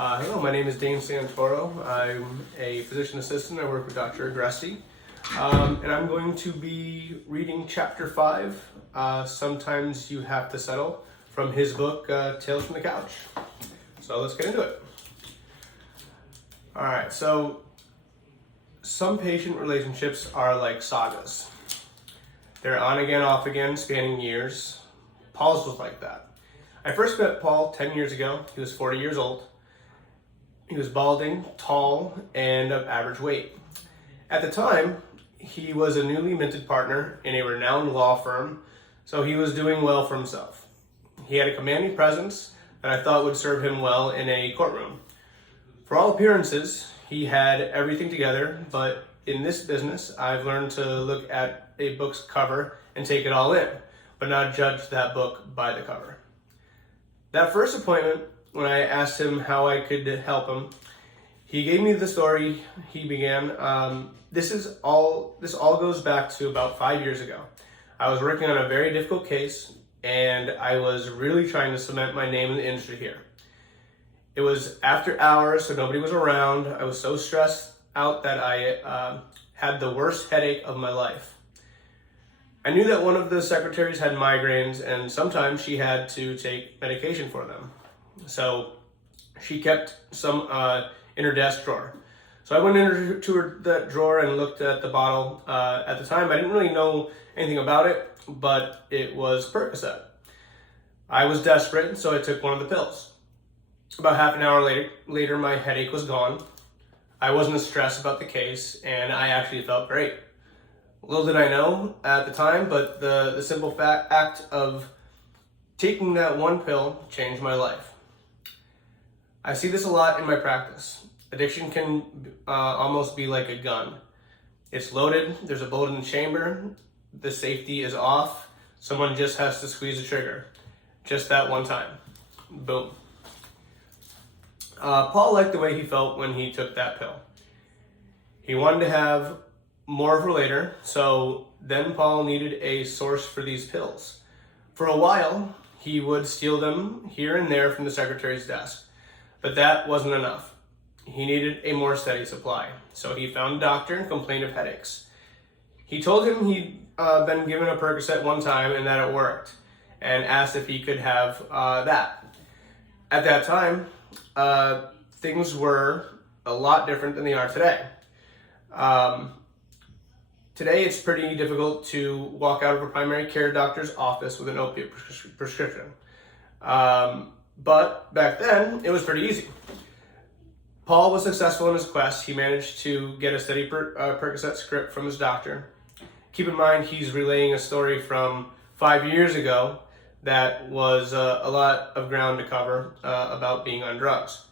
Hello, my name is Dane Santoro. I'm a physician assistant. I work with Dr. Agresti. And I'm going to be reading chapter 5, Sometimes You Have to Settle, from his book, Tales from the Couch. So let's get into it. All right, so some patient relationships are like sagas. They're on again, off again, spanning years. Paul's was like that. I first met Paul 10 years ago. He was 40 years old. He was balding, tall, and of average weight. At the time, he was a newly minted partner in a renowned law firm, so he was doing well for himself. He had a commanding presence that I thought would serve him well in a courtroom. For all appearances, he had everything together, but in this business, I've learned to look at a book's cover and take it all in, but not judge that book by the cover. That first appointment, when I asked him how I could help him, he gave me the story. He began, this all goes back to about 5 years ago. I was working on a very difficult case, and I was really trying to cement my name in the industry here. It was after hours, so nobody was around. I was so stressed out that I had the worst headache of my life. I knew that one of the secretaries had migraines, and sometimes she had to take medication for them. So she kept some in her desk drawer. So I went into that drawer and looked at the bottle. At the time, I didn't really know anything about it, but it was Percocet. I was desperate, so I took one of the pills. About half an hour later, my headache was gone. I wasn't as stressed about the case, and I actually felt great. Little did I know at the time, but the simple act of taking that one pill changed my life. I see this a lot in my practice. Addiction can almost be like a gun. It's loaded, there's a bullet in the chamber, the safety is off, someone just has to squeeze the trigger. Just that one time. Boom. Paul liked the way he felt when he took that pill. He wanted to have more of her later, so then Paul needed a source for these pills. For a while, he would steal them here and there from the secretary's desk, but that wasn't enough. He needed a more steady supply, so he found a doctor and complained of headaches. He told him he'd been given a Percocet one time and that it worked, and asked if he could have that. At that time, things were a lot different than they are today. Today, it's pretty difficult to walk out of a primary care doctor's office with an opiate prescription. But back then, it was pretty easy. Paul was successful in his quest. He managed to get a steady Percocet script from his doctor. Keep in mind, he's relaying a story from 5 years ago that was a lot of ground to cover about being on drugs.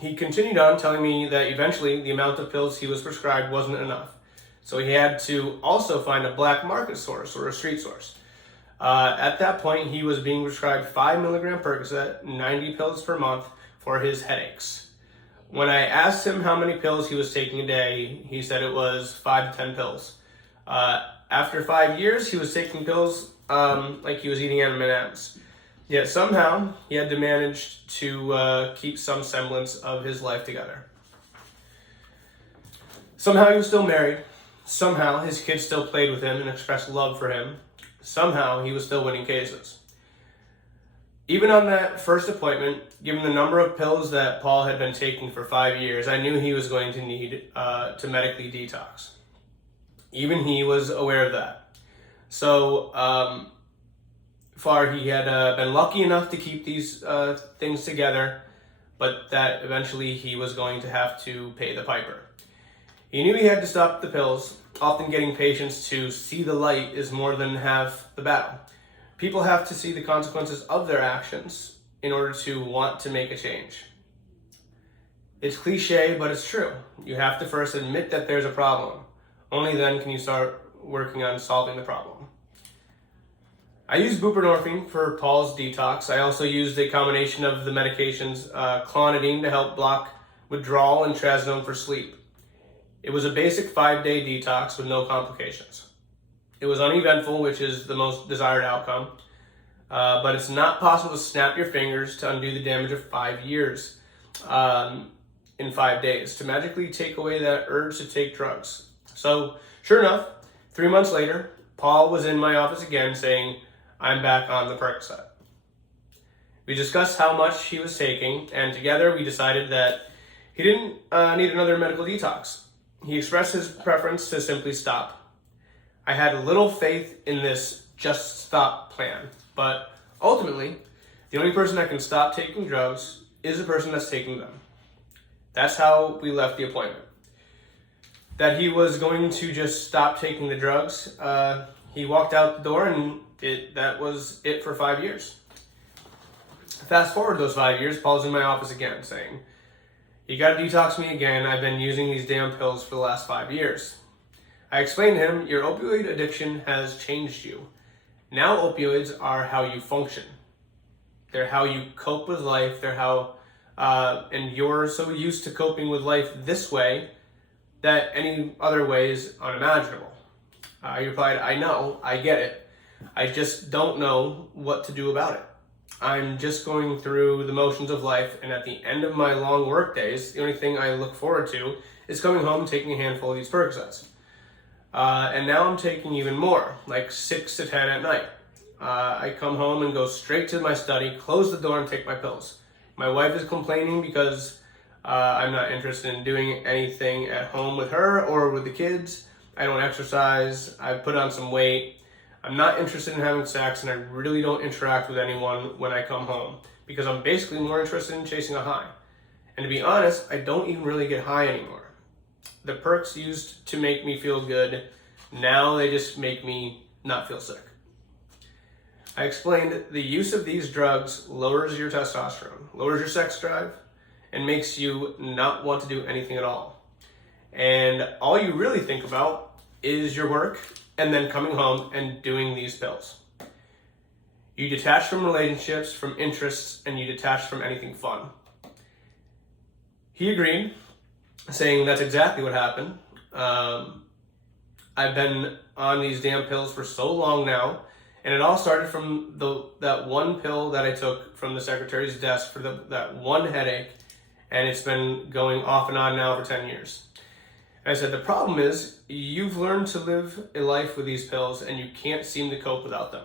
He continued on telling me that eventually the amount of pills he was prescribed wasn't enough. So he had to also find a black market source or a street source. At that point, he was being prescribed 5 milligram Percocet, 90 pills per month for his headaches. When I asked him how many pills he was taking a day, he said it was 5 to 10 pills. After 5 years, he was taking pills like he was eating M&Ms. Yet somehow, he had to manage to keep some semblance of his life together. Somehow he was still married. Somehow his kids still played with him and expressed love for him. Somehow he was still winning cases. Even on that first appointment, given the number of pills that Paul had been taking for 5 years, I knew he was going to need to medically detox. Even he was aware of that. So far, he had been lucky enough to keep these things together, but that eventually he was going to have to pay the piper. He knew he had to stop the pills. Often getting patients to see the light is more than half the battle. People have to see the consequences of their actions in order to want to make a change. It's cliche, but it's true. You have to first admit that there's a problem. Only then can you start working on solving the problem. I used buprenorphine for Paul's detox. I also used a combination of the medications clonidine to help block withdrawal and trazodone for sleep. It was a basic 5-day detox with no complications. It was uneventful, which is the most desired outcome. but it's not possible to snap your fingers to undo the damage of 5 years in 5 days, to magically take away that urge to take drugs. So, sure enough, 3 months later, Paul was in my office again saying, I'm back on the Percocet. We discussed how much he was taking, and together we decided that he didn't need another medical detox. He expressed his preference to simply stop. I had little faith in this just stop plan, but ultimately, the only person that can stop taking drugs is the person that's taking them. That's how we left the appointment. That he was going to just stop taking the drugs, he walked out the door and that was it for 5 years. Fast forward those 5 years, Paul's in my office again saying, you gotta detox me again, I've been using these damn pills for the last 5 years. I explained to him, your opioid addiction has changed you. Now opioids are how you function. They're how you cope with life, they're how, and you're so used to coping with life this way that any other way is unimaginable. He replied, I know, I get it. I just don't know what to do about it. I'm just going through the motions of life, and at the end of my long work days, the only thing I look forward to is coming home and taking a handful of these Percocets. And now I'm taking even more, like 6 to 10 at night. I come home and go straight to my study, close the door, and take my pills. My wife is complaining because I'm not interested in doing anything at home with her or with the kids. I don't exercise. I put on some weight. I'm not interested in having sex, and I really don't interact with anyone when I come home because I'm basically more interested in chasing a high. And to be honest, I don't even really get high anymore. The perks used to make me feel good, now they just make me not feel sick. I explained the use of these drugs lowers your testosterone, lowers your sex drive, and makes you not want to do anything at all. And all you really think about is your work and then coming home and doing these pills. You detach from relationships, from interests, and you detach from anything fun. He agreed, saying that's exactly what happened. I've been on these damn pills for so long now, and it all started from that one pill that I took from the secretary's desk for that one headache, and it's been going off and on now for 10 years. And I said, the problem is you've learned to live a life with these pills and you can't seem to cope without them.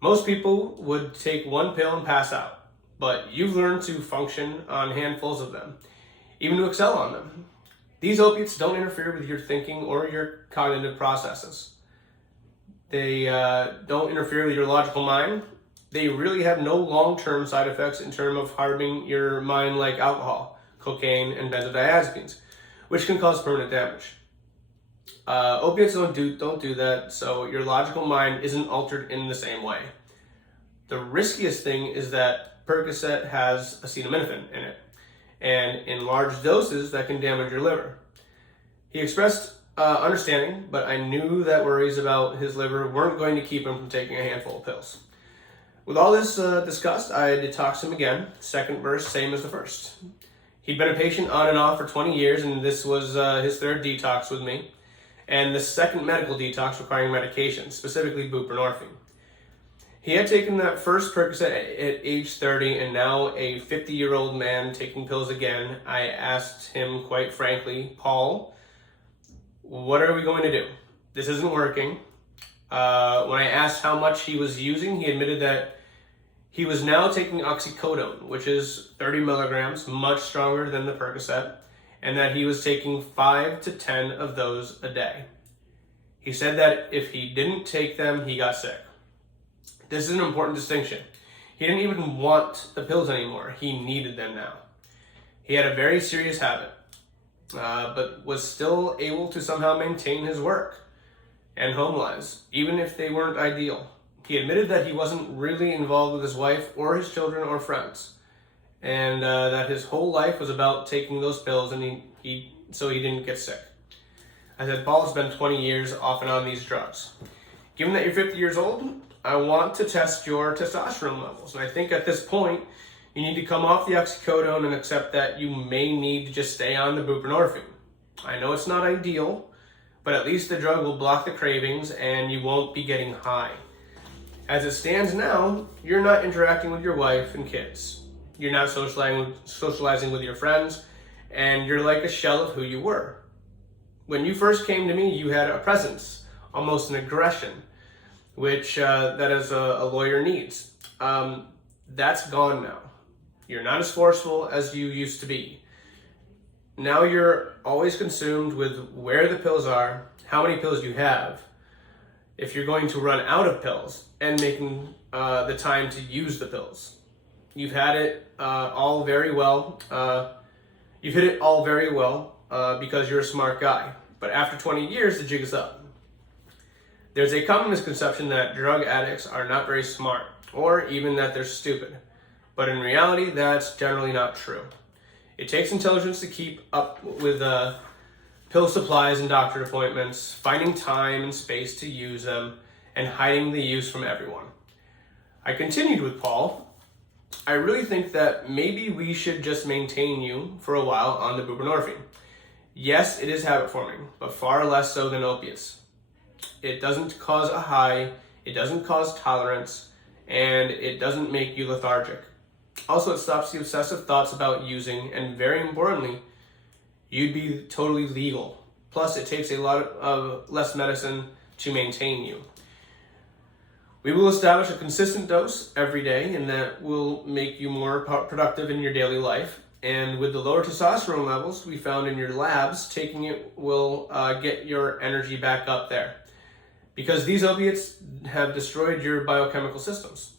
Most people would take one pill and pass out, but you've learned to function on handfuls of them, even to excel on them. These opiates don't interfere with your thinking or your cognitive processes. They don't interfere with your logical mind. They really have no long-term side effects in terms of harming your mind like alcohol, cocaine, and benzodiazepines, which can cause permanent damage. Opiates don't do that, so your logical mind isn't altered in the same way. The riskiest thing is that Percocet has acetaminophen in it, and in large doses that can damage your liver. He expressed understanding, but I knew that worries about his liver weren't going to keep him from taking a handful of pills. With all this discussed, I detoxed him again. Second verse, same as the first. He'd been a patient on and off for 20 years, and this was his third detox with me, and the second medical detox requiring medication, specifically buprenorphine. He had taken that first Percocet at age 30, and now a 50-year-old man taking pills again. I asked him quite frankly, Paul, what are we going to do? This isn't working. When I asked how much he was using, he admitted that he was now taking Roxicodone, which is 30 milligrams, much stronger than the Percocet, and that he was taking 5 to 10 of those a day. He said that if he didn't take them, he got sick. This is an important distinction. He didn't even want the pills anymore. He needed them now. He had a very serious habit, but was still able to somehow maintain his work and home lives, even if they weren't ideal. He admitted that he wasn't really involved with his wife or his children or friends, and that his whole life was about taking those pills, and so he didn't get sick. I said, Paul, it's been 20 years off and on these drugs. Given that you're 50 years old, I want to test your testosterone levels, and I think at this point, you need to come off the oxycodone and accept that you may need to just stay on the buprenorphine. I know it's not ideal, but at least the drug will block the cravings and you won't be getting high. As it stands now, you're not interacting with your wife and kids. You're not socializing with your friends, and you're like a shell of who you were. When you first came to me, you had a presence, almost an aggression, which that is a lawyer needs. That's gone now. You're not as forceful as you used to be. Now you're always consumed with where the pills are, how many pills you have, if you're going to run out of pills, and making the time to use the pills. You've had it all very well. You've hit it all very well because you're a smart guy. But after 20 years, the jig is up. There's a common misconception that drug addicts are not very smart, or even that they're stupid. But in reality, that's generally not true. It takes intelligence to keep up with pill supplies and doctor appointments, finding time and space to use them, and hiding the use from everyone. I continued with Paul. I really think that maybe we should just maintain you for a while on the buprenorphine. Yes, it is habit forming, but far less so than opiates. It doesn't cause a high, it doesn't cause tolerance, and it doesn't make you lethargic. Also, it stops the obsessive thoughts about using, and very importantly, you'd be totally legal. Plus, it takes a lot of less medicine to maintain you. We will establish a consistent dose every day, and that will make you more productive in your daily life. And with the lower testosterone levels we found in your labs, taking it will get your energy back up there. Because these opiates have destroyed your biochemical systems.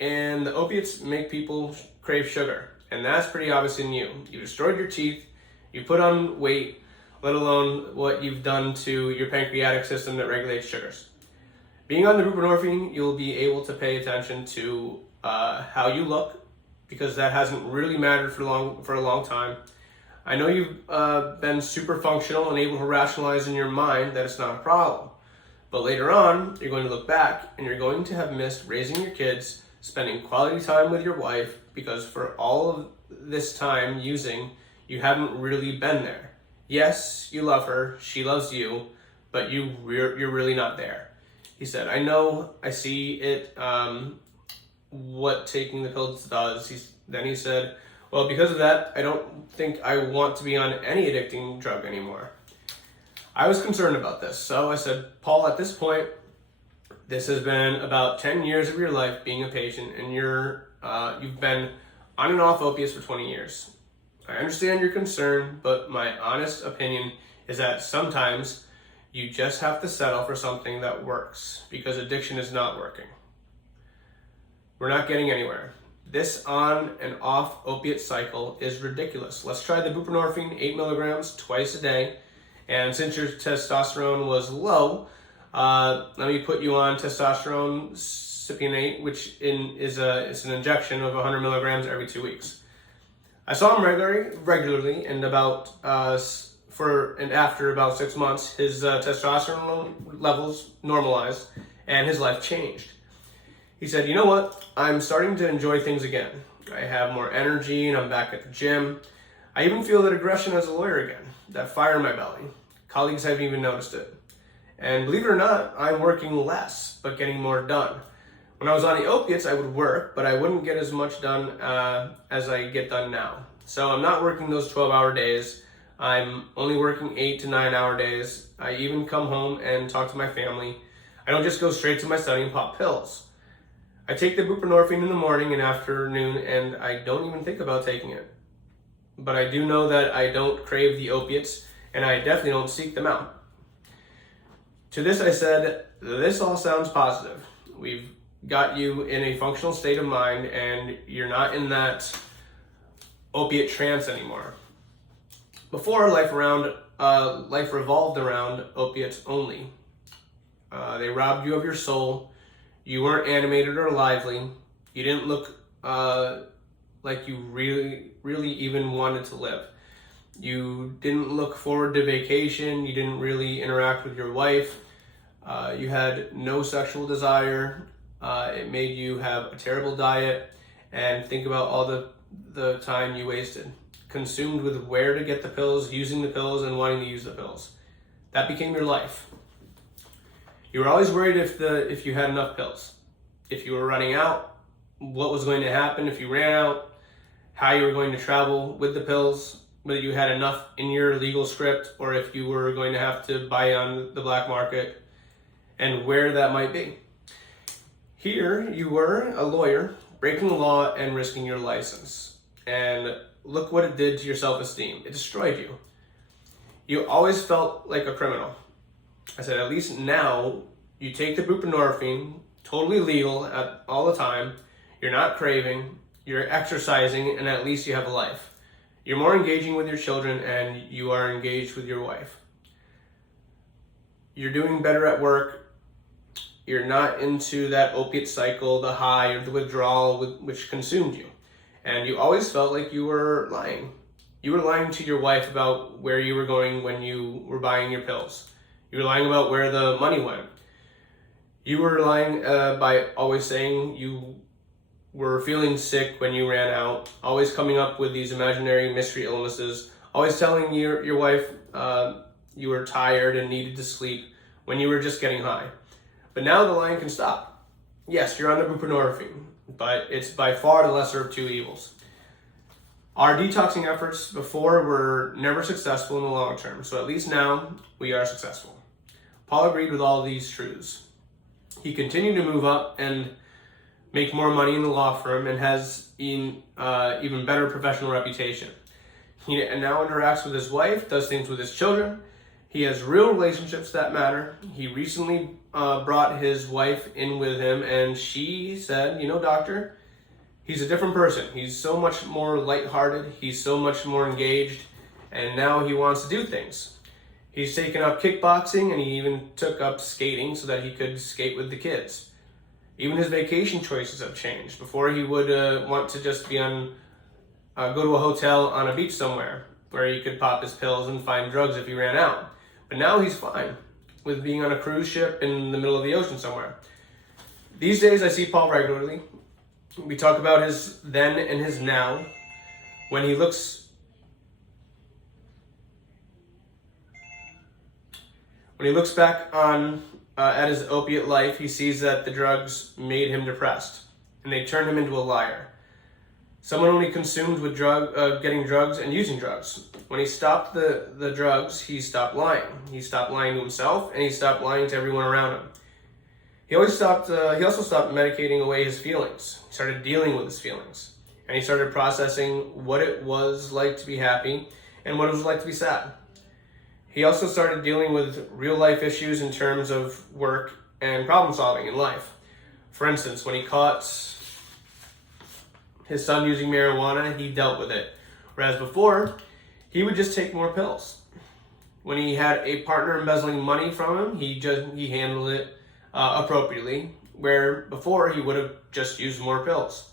And the opiates make people crave sugar. And that's pretty obvious in you. You destroyed your teeth, you put on weight, let alone what you've done to your pancreatic system that regulates sugars. Being on the buprenorphine, you'll be able to pay attention to how you look, because that hasn't really mattered for a long time. I know you've been super functional and able to rationalize in your mind that it's not a problem. But later on, you're going to look back and you're going to have missed raising your kids, spending quality time with your wife, because for all of this time using, you haven't really been there. Yes, you love her, she loves you, but you're really not there. He said, I know, I see it, what taking the pills does. Then he said, well, because of that, I don't think I want to be on any addicting drug anymore. I was concerned about this, so I said, Paul, at this point, this has been about 10 years of your life being a patient, and you've been on and off opiates for 20 years. I understand your concern, but my honest opinion is that sometimes you just have to settle for something that works, because addiction is not working. We're not getting anywhere. This on and off opiate cycle is ridiculous. Let's try the buprenorphine 8 milligrams twice a day. And since your testosterone was low, let me put you on testosterone cypionate, which is an injection of 100 milligrams every 2 weeks. I saw him regularly, and after about 6 months, his testosterone levels normalized, and his life changed. He said, you know what? I'm starting to enjoy things again. I have more energy, and I'm back at the gym. I even feel that aggression as a lawyer again, that fire in my belly. Colleagues haven't even noticed it. And believe it or not, I'm working less, but getting more done. When I was on the opiates, I would work, but I wouldn't get as much done as I get done now. So I'm not working those 12-hour days. I'm only working 8 to 9 hour days. I even come home and talk to my family. I don't just go straight to my study and pop pills. I take the buprenorphine in the morning and afternoon, and I don't even think about taking it. But I do know that I don't crave the opiates, and I definitely don't seek them out. To this I said, this all sounds positive. We've got you in a functional state of mind, and you're not in that opiate trance anymore. Before, life revolved around opiates only. They robbed you of your soul. You weren't animated or lively. You didn't look like you really even wanted to live. You didn't look forward to vacation. You didn't really interact with your wife. You had no sexual desire. It made you have a terrible diet, and think about all the time you wasted, consumed with where to get the pills, using the pills, and wanting to use the pills. That became your life. You were always worried if you had enough pills. if you were running out, what was going to happen if you ran out, how you were going to travel with the pills, whether you had enough in your legal script or if you were going to have to buy on the black market, and where that might be. Here you were a lawyer breaking the law and risking your license. And look what it did to your self-esteem. It destroyed you. You always felt like a criminal. I said, at least now you take the buprenorphine, totally legal all the time. You're not craving, you're exercising, and at least you have a life. You're more engaging with your children and you are engaged with your wife. You're doing better at work. You're not into that opiate cycle, the high or the withdrawal which consumed you. And you always felt like you were lying. You were lying to your wife about where you were going when you were buying your pills. You were lying about where the money went. You were lying by always saying you were feeling sick when you ran out, always coming up with these imaginary mystery illnesses, always telling your wife you were tired and needed to sleep when you were just getting high. But now the lying can stop. Yes, you're on the buprenorphine, but it's by far the lesser of two evils. Our detoxing efforts before were never successful in the long term, so at least now we are successful. Paul agreed with all these truths. He continued to move up and make more money in the law firm and has even better professional reputation. He now interacts with his wife, does things with his children. He has real relationships that matter. He recently brought his wife in with him and she said, doctor, he's a different person. He's so much more lighthearted. He's so much more engaged. And now he wants to do things. He's taken up kickboxing and he even took up skating so that he could skate with the kids. Even his vacation choices have changed. Before he would want to just be go to a hotel on a beach somewhere where he could pop his pills and find drugs if he ran out. But now he's fine with being on a cruise ship in the middle of the ocean somewhere. These days I see Paul regularly. We talk about his then and his now. When he looks back on at his opiate life, he sees that the drugs made him depressed and they turned him into a liar. Someone only consumed with getting drugs and using drugs. When he stopped the drugs, he stopped lying. He stopped lying to himself and he stopped lying to everyone around him. He also stopped medicating away his feelings. He started dealing with his feelings. And he started processing what it was like to be happy and what it was like to be sad. He also started dealing with real life issues in terms of work and problem solving in life. For instance, when he caught his son using marijuana, he dealt with it. Whereas before, he would just take more pills. When he had a partner embezzling money from him, he handled it appropriately, where before he would have just used more pills.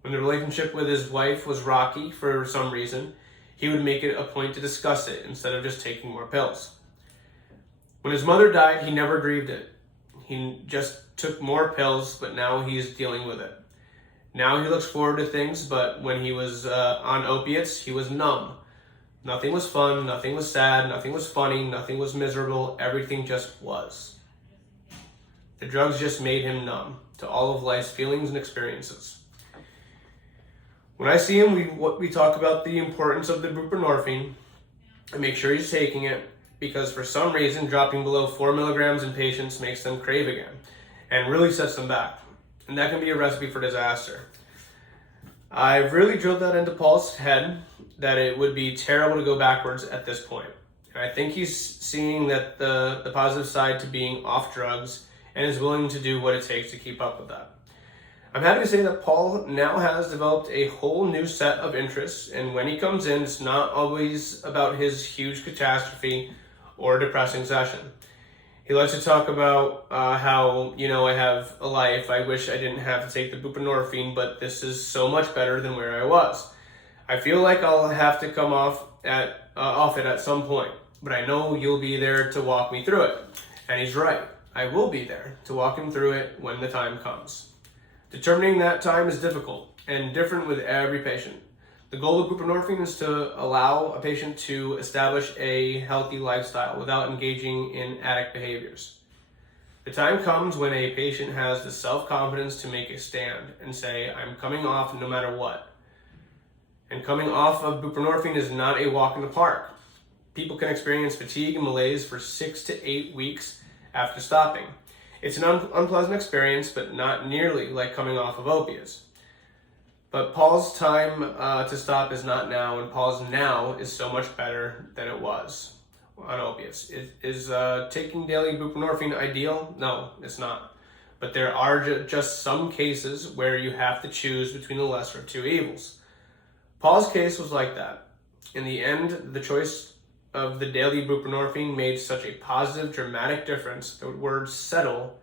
When the relationship with his wife was rocky for some reason, he would make it a point to discuss it instead of just taking more pills. When his mother died, he never grieved it. He just took more pills, but now he's dealing with it. Now he looks forward to things, but when he was on opiates, he was numb. Nothing was fun, nothing was sad, nothing was funny, nothing was miserable, everything just was. The drugs just made him numb to all of life's feelings and experiences. When I see him, we talk about the importance of the buprenorphine and make sure he's taking it, because for some reason dropping below 4 milligrams in patients makes them crave again and really sets them back. And that can be a recipe for disaster. I've really drilled that into Paul's head that it would be terrible to go backwards at this point. And I think he's seeing that the positive side to being off drugs and is willing to do what it takes to keep up with that. I'm happy to say that Paul now has developed a whole new set of interests, and when he comes in, it's not always about his huge catastrophe or depressing session. He likes to talk about how, I have a life. I wish I didn't have to take the buprenorphine, but this is so much better than where I was. I feel like I'll have to come off it at some point, but I know you'll be there to walk me through it. And he's right. I will be there to walk him through it when the time comes. Determining that time is difficult and different with every patient. The goal of buprenorphine is to allow a patient to establish a healthy lifestyle without engaging in addict behaviors. The time comes when a patient has the self-confidence to make a stand and say, I'm coming off no matter what. And coming off of buprenorphine is not a walk in the park. People can experience fatigue and malaise for 6 to 8 weeks after stopping. It's an unpleasant experience, but not nearly like coming off of opiates. But Paul's time to stop is not now, and Paul's now is so much better than it was on opiates. Is taking daily buprenorphine ideal? No, it's not. But there are just some cases where you have to choose between the lesser of two evils. Paul's case was like that. In the end, the choice of the daily buprenorphine made such a positive, dramatic difference. The word settle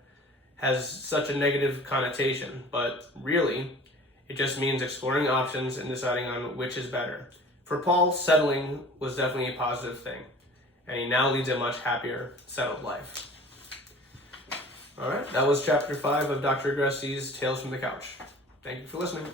has such a negative connotation, but really, it just means exploring options and deciding on which is better. For Paul, settling was definitely a positive thing, and he now leads a much happier, settled life. All right, that was chapter 5 of Dr. Agresti's Tales from the Couch. Thank you for listening.